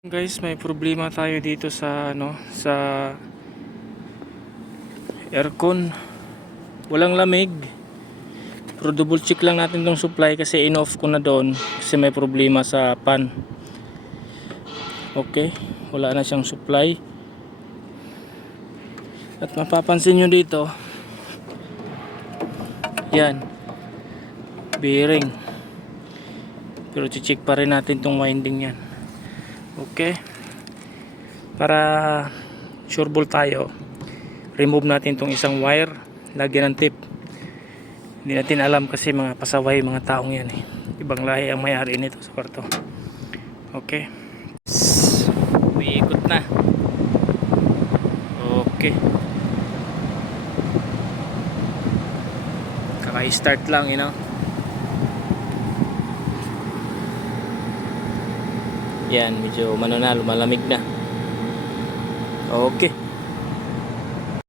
Guys, may problema tayo dito sa sa aircon. Walang lamig. Pero double check lang natin tong supply kasi in-off ko na doon kasi may problema sa pan. Okay, wala na siyang supply. At mapapansin nyo dito, yan, bearing. Pero check pa rin natin tong winding yan. Okay, para sureball tayo, remove natin tong isang wire, lagyan ng tip. Hindi natin alam kasi mga pasaway, mga taong yan eh. Ibang lahi ang may-ari nito sa kwarto. Okay, umiikot na. Okay, kaka-start lang, you know. Yan, medyo malamig na. Okay.